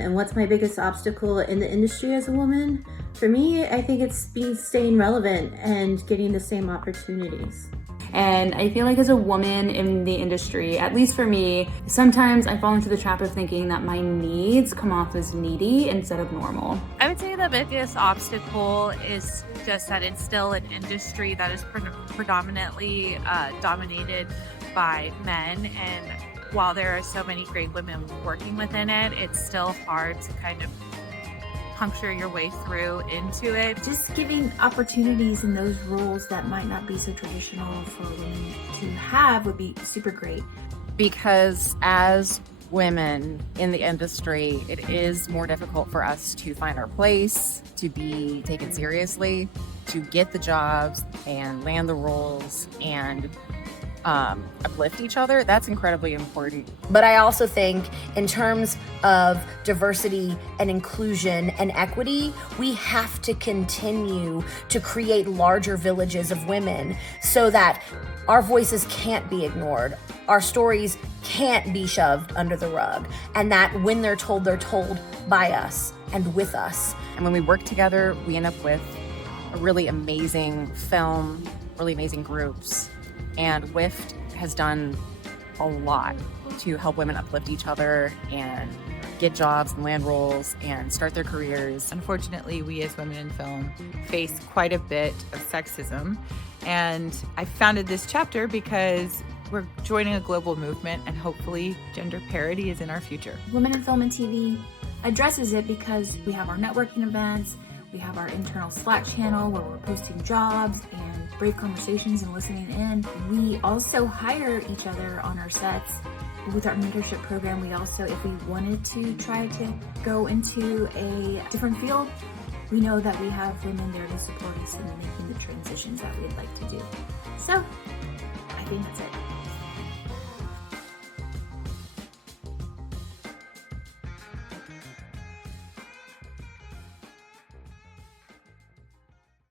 And what's my biggest obstacle in the industry as a woman? For me, I think it's staying relevant and getting the same opportunities. And I feel like as a woman in the industry, at least for me, sometimes I fall into the trap of thinking that my needs come off as needy instead of normal. I would say the biggest obstacle is just that it's still an industry that is predominantly dominated by men. And while there are so many great women working within it, it's still hard to kind of puncture your way through into it. Just giving opportunities in those roles that might not be so traditional for women to have would be super great. Because as women in the industry, it is more difficult for us to find our place, to be taken seriously, to get the jobs and land the roles and uplift each other. That's incredibly important. But I also think in terms of diversity and inclusion and equity, we have to continue to create larger villages of women so that our voices can't be ignored. Our stories can't be shoved under the rug. And that when they're told by us and with us. And when we work together, we end up with a really amazing film, really amazing groups. And WIFT has done a lot to help women uplift each other and get jobs and land roles and start their careers. Unfortunately, we as women in film face quite a bit of sexism. And I founded this chapter because we're joining a global movement and hopefully gender parity is in our future. Women in Film and TV addresses it because we have our networking events, we have our internal Slack channel where we're posting jobs and brave conversations and listening in. We also hire each other on our sets. With our mentorship program, we also, if we wanted to try to go into a different field, we know that we have women there to support us in making the transitions that we'd like to do. So, I think that's it.